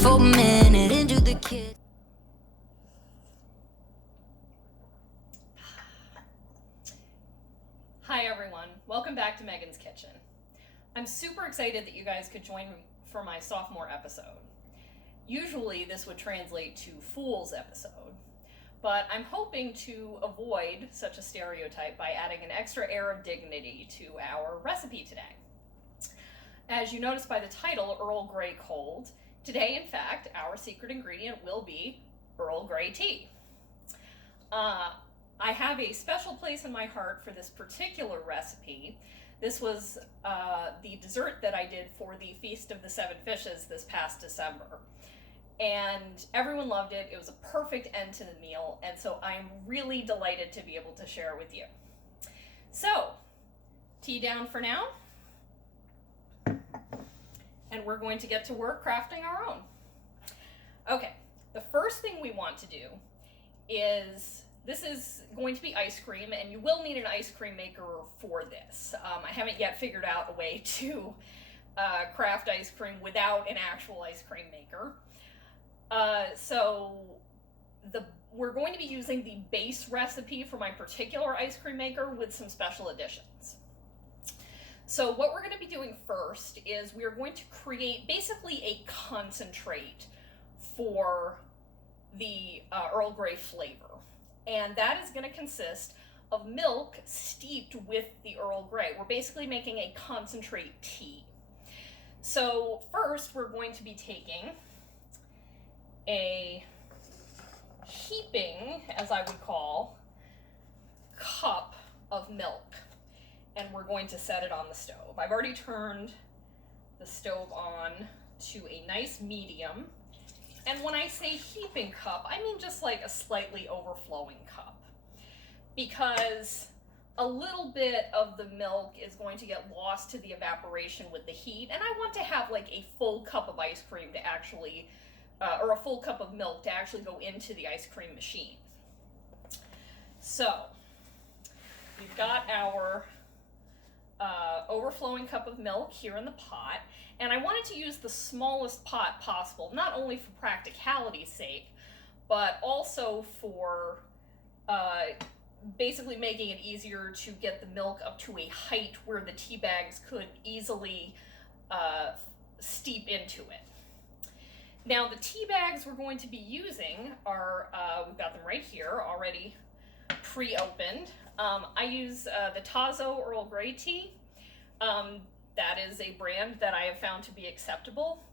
for a minute into the kid. Hi everyone, welcome back to Meghan's Kitchen. I'm super excited that you guys could join me for my sophomore episode. Usually this would translate to Fool's episode, but I'm hoping to avoid such a stereotype by adding an extra air of dignity to our recipe today. As you notice by the title, Earl Grey Cold, today in fact our secret ingredient will be Earl Grey tea. I have a special place in my heart for this particular recipe. This was the dessert that I did for the Feast of the Seven Fishes this past December. And everyone loved it. It was a perfect end to the meal, and so I'm really delighted to be able to share it with you. So, tea down for now, and we're going to get to work crafting our own. Okay, the first thing we want to do is, this is going to be ice cream, and you will need an ice cream maker for this. I haven't yet figured out a way to craft ice cream without an actual ice cream maker. We're going to be using the base recipe for my particular ice cream maker with some special additions. So what we're going to be doing first is we're going to create basically a concentrate for the Earl Grey flavor. And that is going to consist of milk steeped with the Earl Grey. We're basically making a concentrate tea. So first we're going to be taking a heaping, as I would call, cup of milk. And we're going to set it on the stove. I've already turned the stove on to a nice medium. And when I say heaping cup, I mean just like a slightly overflowing cup, because a little bit of the milk is going to get lost to the evaporation with the heat, and I want to have like a full cup of ice cream to actually, or a full cup of milk to actually go into the ice cream machine. So we've got our overflowing cup of milk here in the pot, and I wanted to use the smallest pot possible, not only for practicality's sake, but also for basically making it easier to get the milk up to a height where the tea bags could easily steep into it. Now the tea bags we're going to be using are, we've got them right here already pre-opened. I use the Tazo Earl Grey tea. That is a brand that I have found to be acceptable,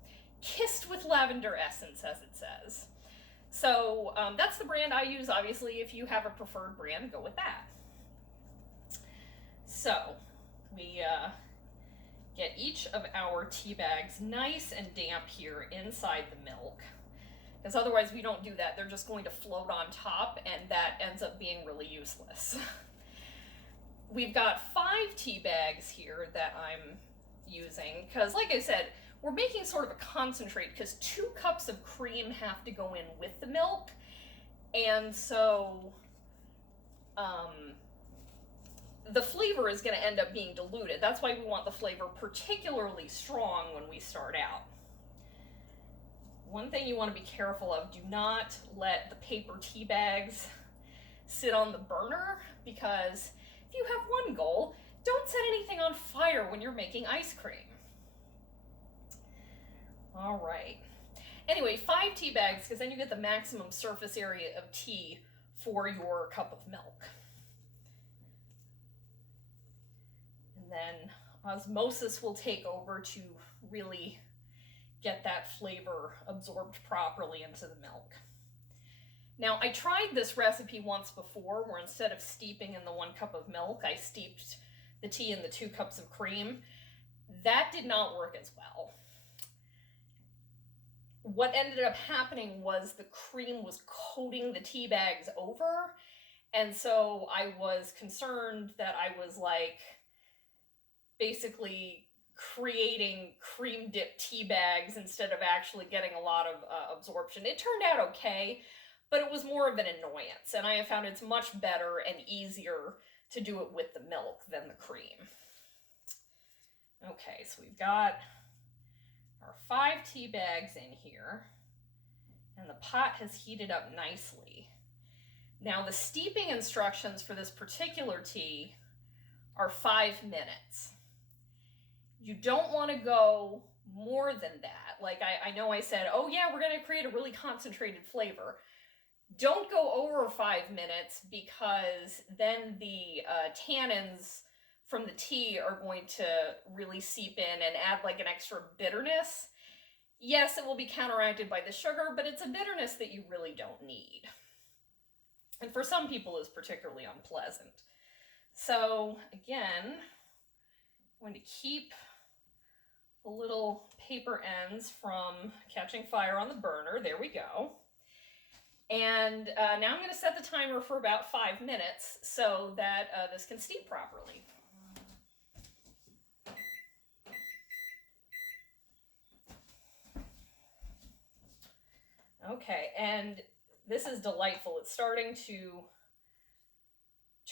kissed with lavender essence, as it says. So that's the brand I use. Obviously, if you have a preferred brand, go with that. So we get each of our tea bags nice and damp here inside the milk, because otherwise we don't do that. They're just going to float on top, and that ends up being really useless. We've got 5 tea bags here that I'm using, because like I said, we're making sort of a concentrate, because 2 cups of cream have to go in with the milk, and so the flavor is going to end up being diluted. That's why we want the flavor particularly strong when we start out. One thing you want to be careful of, do not let the paper tea bags sit on the burner, because if you have one goal, don't set anything on fire when you're making ice cream. All right. Anyway, 5 tea bags, because then you get the maximum surface area of tea for your cup of milk. And then osmosis will take over to really get that flavor absorbed properly into the milk. Now, I tried this recipe once before, where instead of steeping in the 1 cup of milk, I steeped the tea in the 2 cups of cream. That did not work as well. What ended up happening was the cream was coating the tea bags over, and so I was concerned that I was like basically creating cream dipped tea bags instead of actually getting a lot of absorption. It turned out okay, but it was more of an annoyance, and I have found it's much better and easier to do it with the milk than the cream. Okay, so we've got our 5 tea bags in here. And the pot has heated up nicely. Now the steeping instructions for this particular tea are 5 minutes. You don't want to go more than that. Like I know I said, oh yeah, we're going to create a really concentrated flavor. Don't go over 5 minutes, because then the tannins from the tea are going to really seep in and add like an extra bitterness. Yes, it will be counteracted by the sugar, but it's a bitterness that you really don't need. And for some people is particularly unpleasant. So again, I'm going to keep the little paper ends from catching fire on the burner. There we go. And now I'm going to set the timer for about 5 minutes so that this can steep properly. Okay, and this is delightful. It's starting to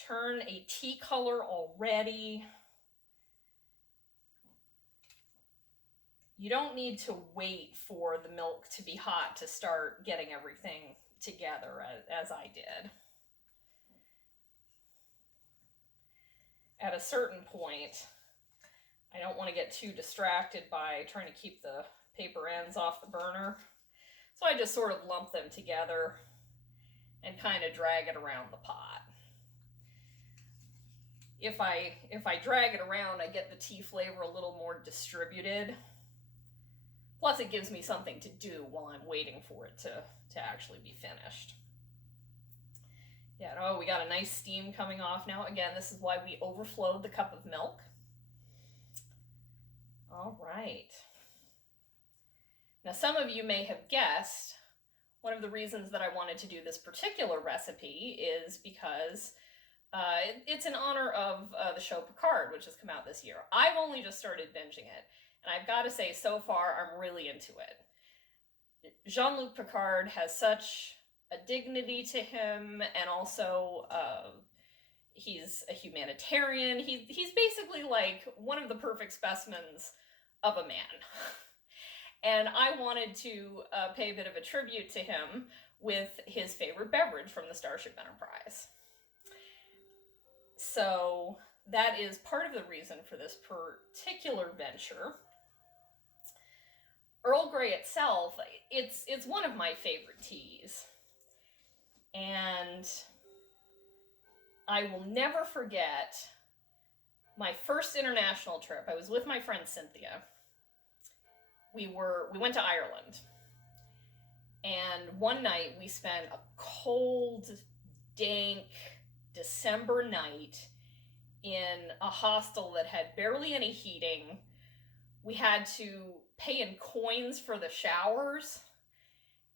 turn a tea color already. You don't need to wait for the milk to be hot to start getting everything together, as I did. At a certain point, I don't want to get too distracted by trying to keep the paper ends off the burner. So I just sort of lump them together and kind of drag it around the pot. If I drag it around, I get the tea flavor a little more distributed. Plus it gives me something to do while I'm waiting for it to actually be finished. Yeah, oh, we got a nice steam coming off now. Again, this is why we overflowed the cup of milk. All right. Now, some of you may have guessed one of the reasons that I wanted to do this particular recipe is because it's in honor of the show Picard, which has come out this year. I've only just started binging it, and I've got to say, so far, I'm really into it. Jean-Luc Picard has such a dignity to him, and also he's a humanitarian. He's basically like one of the perfect specimens of a man. And I wanted to pay a bit of a tribute to him with his favorite beverage from the Starship Enterprise. So that is part of the reason for this particular venture. Earl Grey itself, it's one of my favorite teas. And I will never forget my first international trip. I was with my friend Cynthia. We went to Ireland, and one night we spent a cold, dank December night in a hostel that had barely any heating. We had to pay in coins for the showers,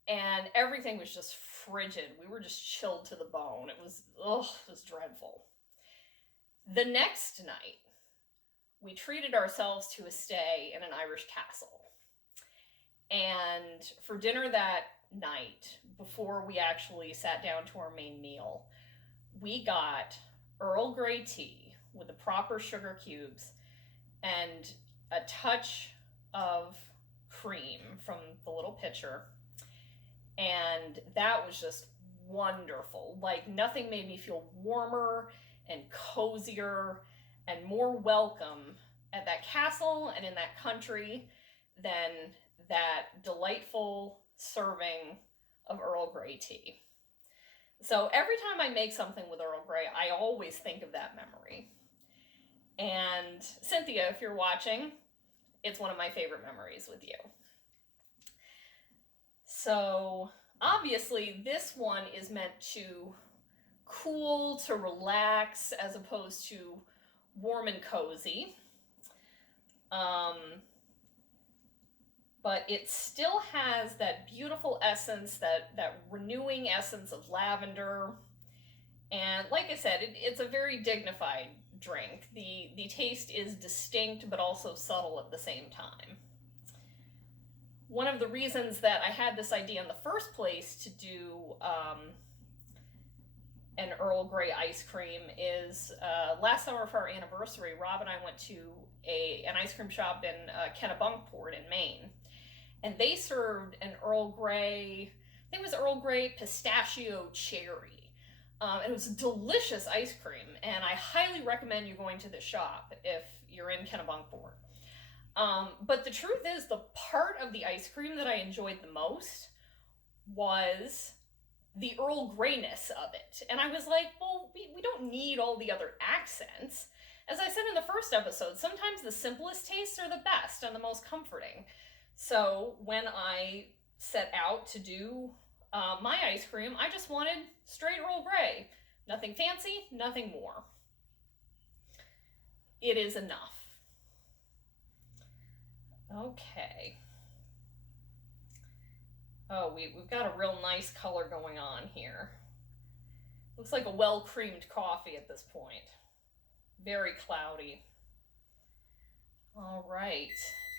and everything was just frigid. We were just chilled to the bone. It was dreadful. The next night, we treated ourselves to a stay in an Irish castle. And for dinner that night, before we actually sat down to our main meal, we got Earl Grey tea with the proper sugar cubes and a touch of cream from the little pitcher. And that was just wonderful. Like, nothing made me feel warmer and cozier and more welcome at that castle and in that country than that delightful serving of Earl Grey tea. So every time I make something with Earl Grey, I always think of that memory. And Cynthia, if you're watching, it's one of my favorite memories with you. So obviously this one is meant to cool, to relax, as opposed to warm and cozy. But it still has that beautiful essence, that renewing essence of lavender. And like I said, it's a very dignified drink. The taste is distinct, but also subtle at the same time. One of the reasons that I had this idea in the first place to do an Earl Grey ice cream is last summer for our anniversary, Rob and I went to an ice cream shop in Kennebunkport in Maine. And they served an Earl Grey I think it was Earl Grey pistachio cherry. It was delicious ice cream, and I highly recommend you going to the shop if you're in Kennebunkport. But the truth is, the part of the ice cream that I enjoyed the most was the Earl Greyness of it. And I was like, well, we don't need all the other accents. As I said in the first episode, sometimes the simplest tastes are the best and the most comforting. So when I set out to do my ice cream, I just wanted straight Earl Grey. Nothing fancy, nothing more. It is enough. Okay. Oh, we've got a real nice color going on here. Looks like a well-creamed coffee at this point. Very cloudy. All right.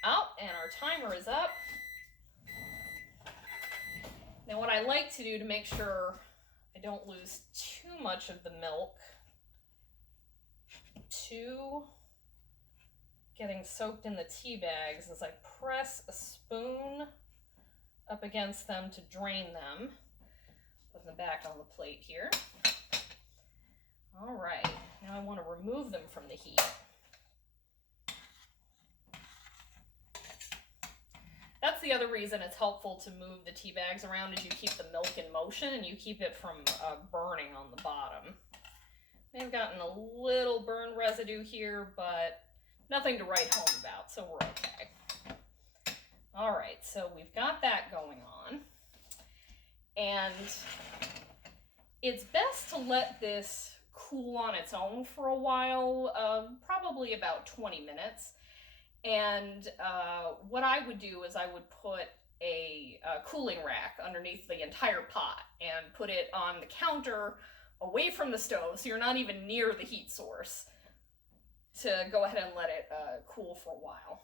Oh, and our timer is up. Now what I like to do to make sure I don't lose too much of the milk to getting soaked in the tea bags is I press a spoon up against them to drain them. Put them back on the plate here. All right, now I want to remove them from the heat. That's the other reason it's helpful to move the tea bags around, is you keep the milk in motion and you keep it from burning on the bottom. May have gotten a little burn residue here, but nothing to write home about, so we're okay. All right, so we've got that going on. And it's best to let this cool on its own for a while, probably about 20 minutes. And what I would do is I would put a cooling rack underneath the entire pot and put it on the counter away from the stove, so you're not even near the heat source, to go ahead and let it cool for a while.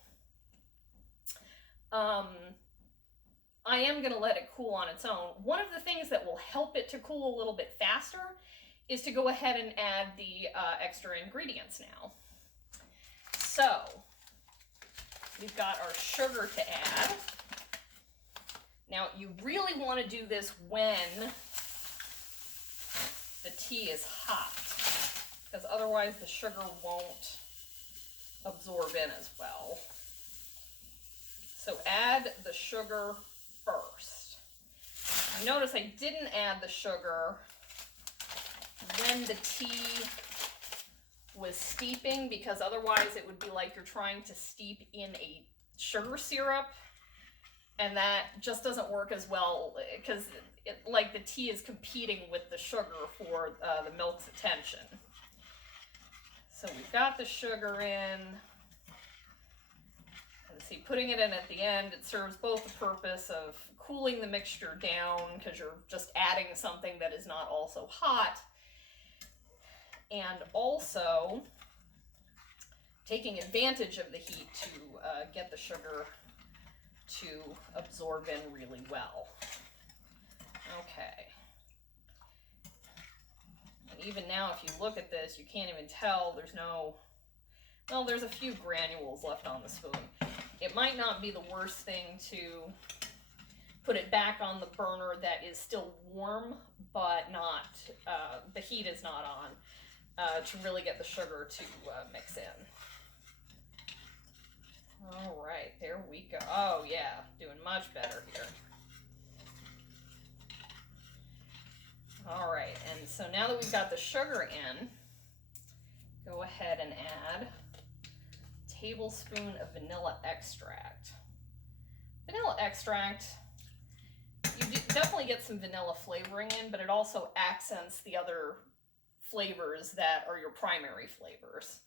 I am going to let it cool on its own. One of the things that will help it to cool a little bit faster is to go ahead and add the extra ingredients now. So we've got our sugar to add. Now you really want to do this when the tea is hot, because otherwise the sugar won't absorb in as well. So add the sugar first. Notice I didn't add the sugar when the tea was steeping, because otherwise it would be like you're trying to steep in a sugar syrup, and that just doesn't work as well, because like the tea is competing with the sugar for the milk's attention. So we've got the sugar in. See, putting it in at the end, it serves both the purpose of cooling the mixture down, because you're just adding something that is not also hot, and also taking advantage of the heat to get the sugar to absorb in really well. Okay. And even now, if you look at this, you can't even tell there's no, well, there's a few granules left on the spoon. It might not be the worst thing to put it back on the burner that is still warm, but not, the heat is not on, to really get the sugar to mix in. All right, there we go. Oh yeah, doing much better here. All right, and so now that we've got the sugar in, go ahead and add tablespoon of vanilla extract. Vanilla extract, you definitely get some vanilla flavoring in, but it also accents the other flavors that are your primary flavors.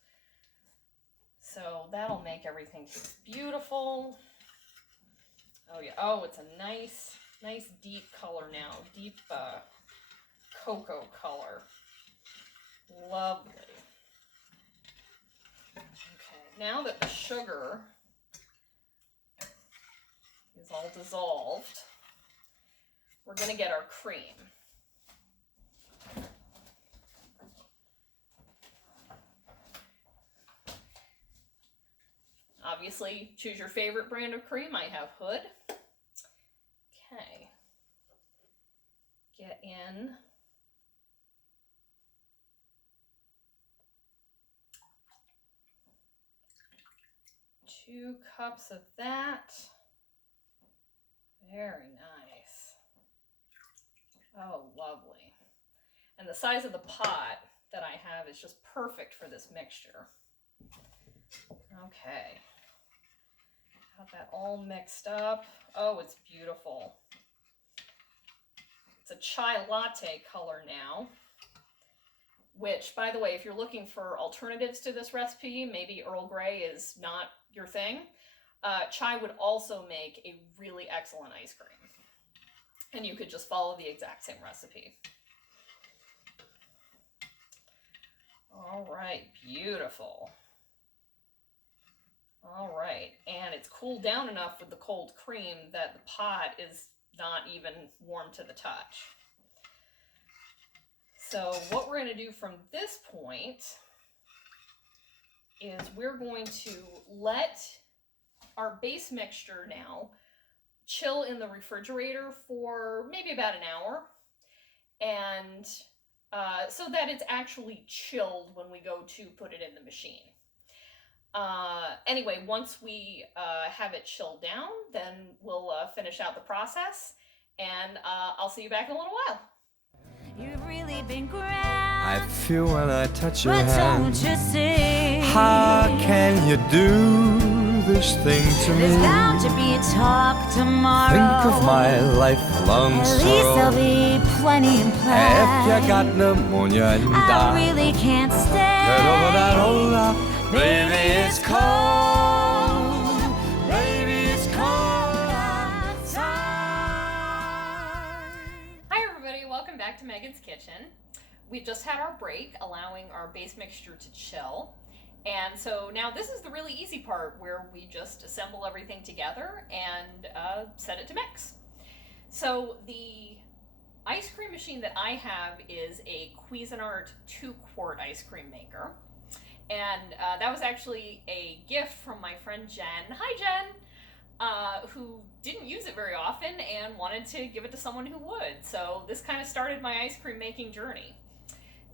So that'll make everything taste beautiful. Oh yeah, oh, it's a nice deep color now, deep cocoa color. Lovely. Now that the sugar is all dissolved, we're going to get our cream. Obviously, choose your favorite brand of cream. I have Hood. Okay. get in 2 cups of that. Very nice. Oh, lovely. And the size of the pot that I have is just perfect for this mixture. Okay. Got that all mixed up. Oh, it's beautiful. It's a chai latte color now, which, by the way, if you're looking for alternatives to this recipe, maybe Earl Grey is not your thing. Chai would also make a really excellent ice cream. And you could just follow the exact same recipe. All right, beautiful. All right, and it's cooled down enough with the cold cream that the pot is not even warm to the touch. So what we're going to do from this point is we're going to let our base mixture now chill in the refrigerator for maybe about an hour, and so that it's actually chilled when we go to put it in the machine. Anyway, once we have it chilled down, then we'll finish out the process, and I'll see you back in a little while. You've really been grand. I feel when I touch your But hand. don't you see? How can you do this thing to There's me? bound to be a talk tomorrow. Think of my lifelong At least there'll sorrow. be plenty in If play. you got pneumonia and I die, really can't stay. get over that hole now. Baby, it's cold. Baby, it's cold outside. Hi everybody, welcome back to Megan's Kitchen. We've just had our break, allowing our base mixture to chill. And so now this is the really easy part where we just assemble everything together and set it to mix. So the ice cream machine that I have is a Cuisinart 2-quart ice cream maker. And that was actually a gift from my friend Jen. Hi Jen! Who didn't use it very often and wanted to give it to someone who would. So this kind of started my ice cream making journey.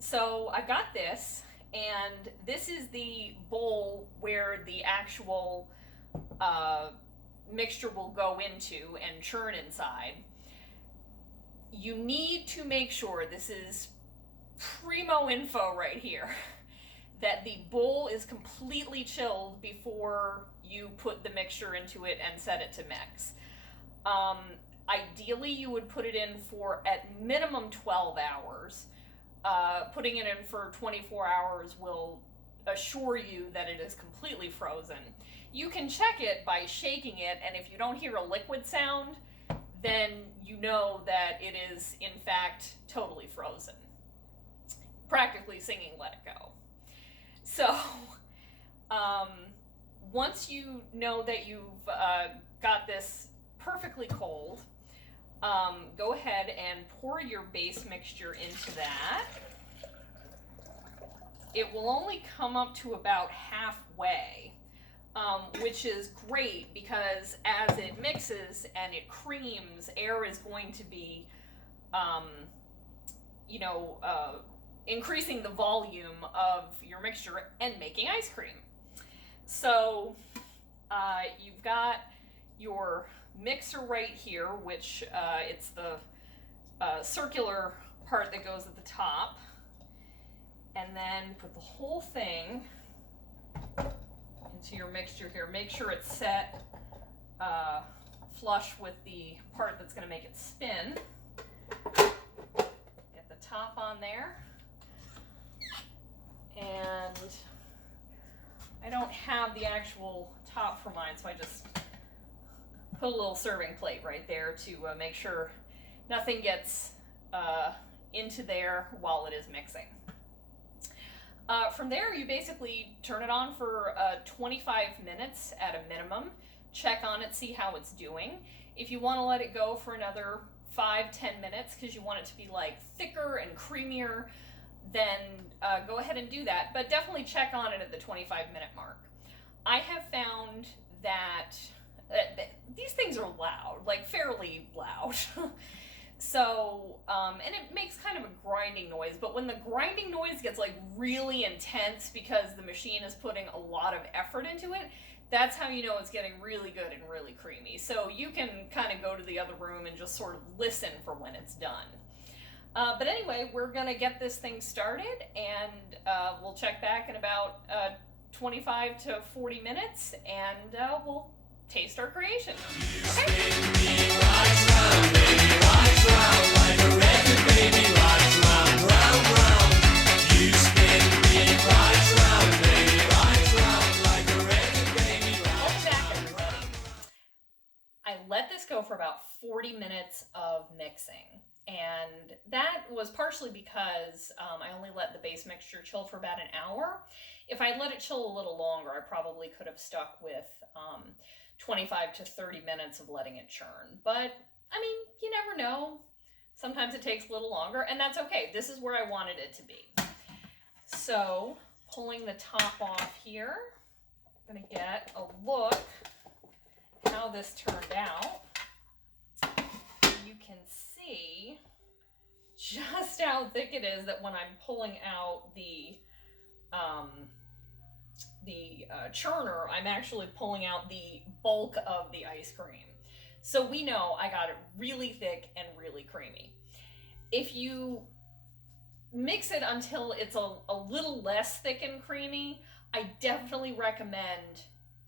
So I got this, and this is the bowl where the actual mixture will go into and churn inside. You need to make sure, this is primo info right here, that the bowl is completely chilled before you put the mixture into it and set it to mix. Ideally, you would put it in for at minimum 12 hours. Putting it in for 24 hours will assure you that it is completely frozen. You can check it by shaking it, and if you don't hear a liquid sound, then you know that it is in fact totally frozen. Practically singing Let It Go. So, once you know that you've got this perfectly cold, go ahead and pour your base mixture into that. It will only come up to about halfway, which is great because as it mixes and it creams, air is going to be, increasing the volume of your mixture and making ice cream. So you've got your mixer right here, which it's the circular part that goes at the top, and then put the whole thing into your mixture here. Make sure it's set flush with the part that's going to make it spin. Get the top on there, and I don't have the actual top for mine, so I just put a little serving plate right there to make sure nothing gets into there while it is mixing. From there, you basically turn it on for 25 minutes at a minimum. Check on it, see how it's doing. If you want to let it go for another 5-10 minutes because you want it to be like thicker and creamier, then go ahead and do that. But definitely check on it at the 25-minute mark. I have found that these things are loud, like fairly loud. So, and it makes kind of a grinding noise, but when the grinding noise gets like really intense because the machine is putting a lot of effort into it, that's how you know it's getting really good and really creamy. So you can kind of go to the other room and just sort of listen for when it's done. But anyway, we're gonna get this thing started, and we'll check back in about 25 to 40 minutes, and we'll taste our creation. I let this go for about 40 minutes of mixing, and that was partially because I only let the base mixture chill for about an hour. If I let it chill a little longer, I probably could have stuck with 25 to 30 minutes of letting it churn. But, I mean, you never know. Sometimes it takes a little longer, and that's okay. This is where I wanted it to be. So, pulling the top off here, I'm going to get a look how this turned out. You can see just how thick it is that when I'm pulling out the churner, I'm actually pulling out the bulk of the ice cream. So we know I got it really thick and really creamy. If you mix it until it's a little less thick and creamy, I definitely recommend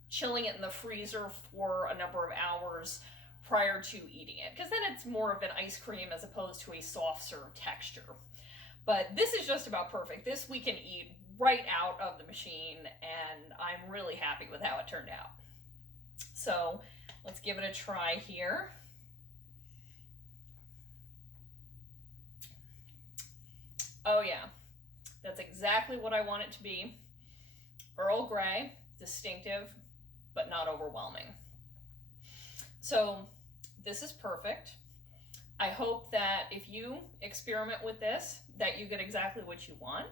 chilling it in the freezer for a number of hours prior to eating it, because then it's more of an ice cream as opposed to a soft serve texture. But this is just about perfect. This we can eat right out of the machine, and I'm really happy with how it turned out. So let's give it a try here. Oh yeah, that's exactly what I want it to be. Earl Grey, distinctive, but not overwhelming. So this is perfect. I hope that if you experiment with this, that you get exactly what you want.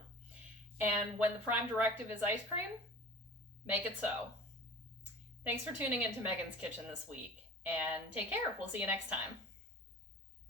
And when the prime directive is ice cream, make it so. Thanks for tuning into Meghan's Kitchen this week, and take care. We'll see you next time.